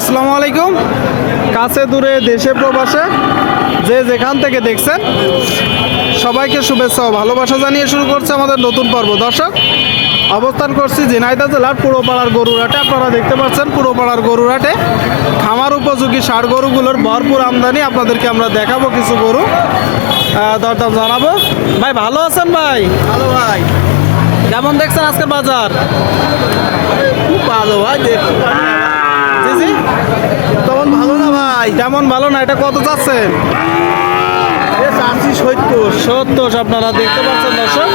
আসসালামু আলাইকুম। কাছে দূরে দেশে প্রবাসে যে যেখান থেকে দেখছেন সবাইকে শুভেচ্ছা ও ভালোবাসা জানিয়ে শুরু করছে আমাদের নতুন পর্ব। দর্শক অবস্থান করছি ঝিনাইদহ জেলার পুরোপাড়ার গরুরহাটে। আপনারা দেখতে পাচ্ছেন পুরোপাড়ার গরুরহাটে খামার উপযোগী ষাড় গরুগুলোর ভরপুর আমদানি আপনাদেরকে আমরা দেখাবো কিছু গরু। দরদাম জানাব। ভাই ভালো আছেন ভাই? ভালো ভাই। কেমন দেখছেন আজকের বাজার? খুব ভালো ভাই দেখুন। জি ভালো না ভাই? তেমন ভালো না এটা কত চাচ্ছেন? সত্তর। সত্তর আপনারা দেখতে পাচ্ছেন দর্শক।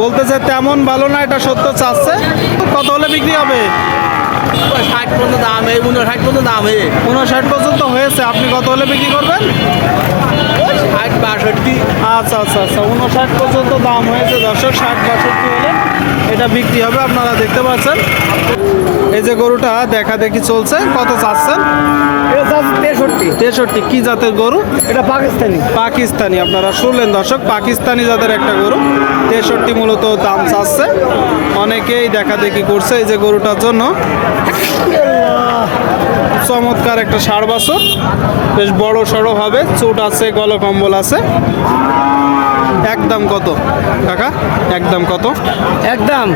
বলতেছে তেমন ভালো না এটা সত্য চাচ্ছে। কত হলে বিক্রি হবে? ষাট পর্যন্ত দাম এই উনষাট পর্যন্ত দাম এই। উনষাট পর্যন্ত হয়েছে আপনি কত হলে বিক্রি করবেন? ষাট বাষট্টি। আচ্ছা আচ্ছা আচ্ছা উনষাট পর্যন্ত দাম হয়েছে দর্শক ষাট বাষট্টি হলে এটা বিক্রি হবে আপনারা দেখতে পাচ্ছেন। এই যে গরুটা দেখা দেখি চলছে কত চাচ্ছেন? তেষট্টি কি জাতের গরু? এটা পাকিস্তানি। পাকিস্তানি আপনারা শুনলেন দর্শক পাকিস্তানি জাতের একটা গরু। তেষট্টি মূলত দাম চাচ্ছে। অনেকেই দেখা দেখি করছে এই যে গরুটার জন্য। চমৎকার একটা ষাড় বাছর। বেশ বড় সড়ো হবে চোট আছে গল কম্বল আছে। একদম কত? কাকা একদম কত? একদম।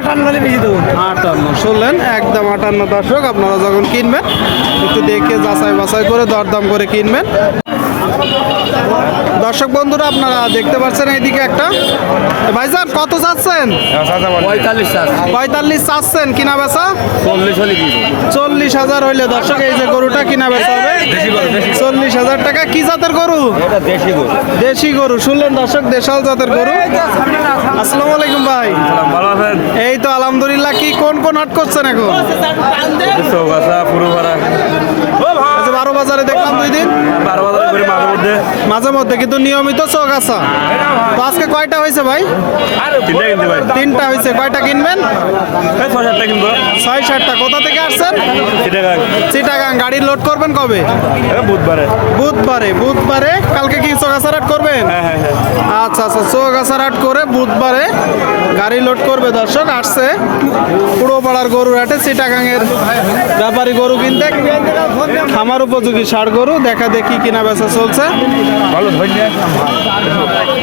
আটান্ন বেশি দেবো। আটান্ন, শুনলেন? একদম আটান্ন দর্শক, আপনারা যখন কিনবেন, একটু দেখে যাচাই বাছাই করে দরদাম করে কিনবেন। দর্শক বন্ধুরা আপনারা দেখতে পাচ্ছেন এইদিকে একটা। ভাইজান কত চাচ্ছেন? পঁয়তাল্লিশ চাচ্ছেন কিনা বেচা? চল্লিশ হাজার হইলে দর্শক এই যে গরুটা কিনা বেচা হবে। চল্লিশ হাজার টাকা কি জাতের গরু? দেশি গরু। শুনলেন দর্শক দেশাল জাতের গরু। আসসালামু আলাইকুম ভাই। এই তো আলহামদুলিল্লাহ কি কোন কোন হাট করছেন এখন? মাঝে মধ্যে কিন্তু নিয়মিত চোখ আসা তো আজকে কয়টা হয়েছে ভাই? তিনটা কিনতে ভাই তিনটা হয়েছে। কয়টা কিনবেন? ছয় সাতটা কিনবো। ছয় ষাটটা কোথা থেকে আসছেন? সেটা চিটাগাং। গাড়ি লোড করবেন কবে? বুধবারে। বুধবারে। বুধবারে? কালকে কি চোগাছারাট করবেন? হ্যাঁ হ্যাঁ হ্যাঁ। আচ্ছা আচ্ছা। চৌগাছারাট করে বুধবারে গাড়ি লোড করবে দর্শক। আসছে পুরো পাড়ার গরুর হাটে। চিটাগাংয়ের ব্যাপারী গরু কিনতে। খামার উপযোগী ষাড় গরু। দেখা দেখি কিনা বেচা চলছে। ভালো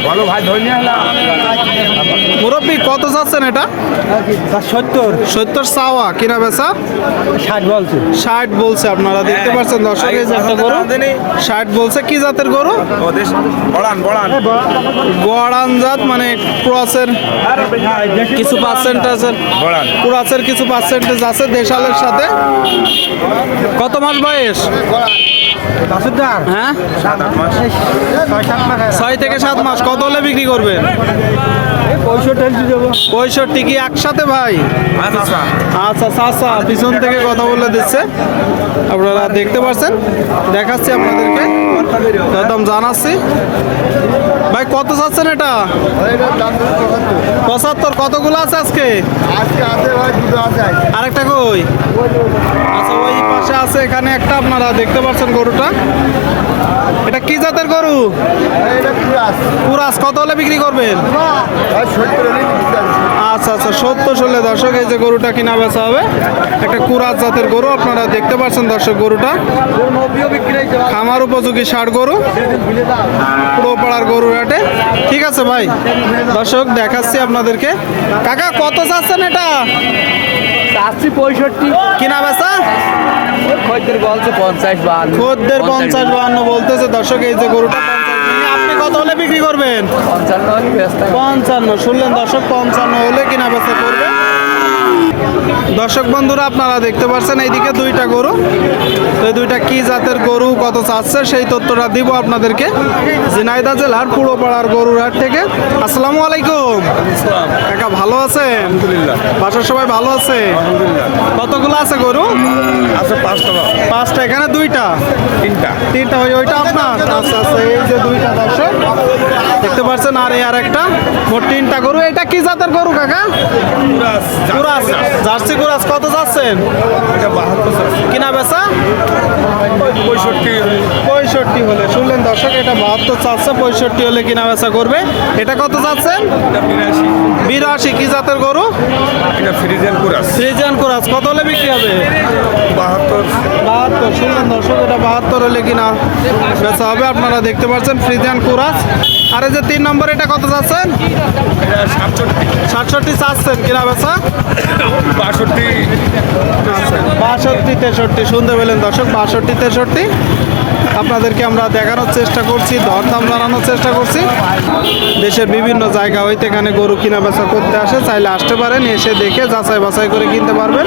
ভালো ভাই আসলাম মুরব্বী কত চাচ্ছেন এটা? সত্তর। সত্তর চাওয়া কিনা বেচা? ষাট বলছে। ষাট বলছে আপনারা দেখতে পাচ্ছেন দর্শক এই গরু। ষাট বলছে কি জাতের গরু? বড়ান বড়ান। গড়ান জাত মানে ক্রসের কিছু পার্সেন্টেজ বড়ান। ক্রসের কিছু পার্সেন্টেজ আছে দেশালের সাথে। কত মাস বয়স? হ্যাঁ? ছয় থেকে সাত মাস কত হলে বিক্রি করবেন? পঁয়ষট্টি কি একসাথে ভাই? আচ্ছা আচ্ছা। পিছন থেকে কথা বলে দিচ্ছে। আপনারা দেখতে পাচ্ছেন দেখাচ্ছি আপনাদেরকে। একদম জানাচ্ছি। ভাই কত চাচ্ছেন এটা? পঁচাত্তর কতগুলো আছে আজকে? আরেকটা কই? আচ্ছা ওই পাশে আছে এখানে একটা আপনারা দেখতে পাচ্ছেন গরুটা। এটা কি জাতের গরু? কুরাস। কত হলে বিক্রি করবেন? আচ্ছা আচ্ছা সত্তর ষোলো। দর্শক এই যে গরুটা কিনা বেচা হবে একটা কুরাত জাতের গরু আপনারা দেখতে পাচ্ছেন দর্শক গরুটা। খামার উপযোগী ষাট গরু পুরো পাড়ার গরুর হাটে। ঠিক আছে ভাই দর্শক দেখাচ্ছি আপনাদেরকে। কাকা কত চাচ্ছেন এটা? পঁয়ষট্টি। কিনা বেচা? খদ্দের বলছে পঞ্চাশ বাহান্ন। খদ্দের পঞ্চাশ বাহান্ন বলতেছে। দর্শক এই যে গরুটা কত হলে বিক্রি করবেন? পঞ্চান্ন পঞ্চান্ন শুনলেন দর্শক পঞ্চান্ন হলে কিনা বেচা করবে। দর্শক বন্ধুরা আপনারা দেখতে পাচ্ছেন এইদিকে দুইটা গরু। তো এই দুইটা কি জাতের গরু কত চাচ্ছে সেই তথ্যটা দিব আপনাদেরকে। ঝিনাইদা জেলার পুরোপাড়ার গরুর হাট থেকে। আসসালামু আলাইকুম। কাকা ভালো আছেন? বাসার সবাই ভালো আছে? কতগুলো আছে গরু? আছে পাঁচটা পাঁচটা এখানে দুইটা? তিনটা। তিনটা ওই ওইটা আপনার? আচ্ছা আচ্ছা এই যে দুইটা দর্শক দেখতে পাচ্ছেন আর এই আর একটা মোট তিনটা গরু। এটা কি জাতের গরু কাকা? কুরাস। জার্সি গুরাজ কত যাচ্ছেন? কিনা বেচা? পঁয়ষট্টি পঁয়ষট্টি হলে শুনলেন দর্শক এটা বাহাত্তর চাচ্ছে পঁয়ষট্টি হলে কিনা বেচা করবে। এটা কত যাচ্ছেন? বিরাশি। কি জাতের গরু? এটা ফ্রিজেন কুরাস। ফ্রিজিয়ান কুরাস কত হলে বিক্রি হবে? বাহাত্তর। বাহাত্তর শুনলেন দর্শক এটা বাহাত্তর হলে কিনা বেচা হবে। আপনারা দেখতে পাচ্ছেন ফ্রিজিয়ান কোরাস। আর এই যে তিন নম্বর এটা কত যাচ্ছেন সাতষট্টি। সাতষট্টি চাচ্ছেন কিনা বেচা? বাষট্টি। বাষট্টি তেষট্টি শুনতে পেলেন দর্শক বাষট্টি তেষট্টি। আপনাদেরকে আমরা দেখানোর চেষ্টা করছি দরদাম জানানোর চেষ্টা করছি। দেশের বিভিন্ন জায়গা হইতে এখানে গরু কিনা বেচা করতে আসে চাইলে আসতে পারেন এসে দেখে যাচাই বাছাই করে কিনতে পারবেন।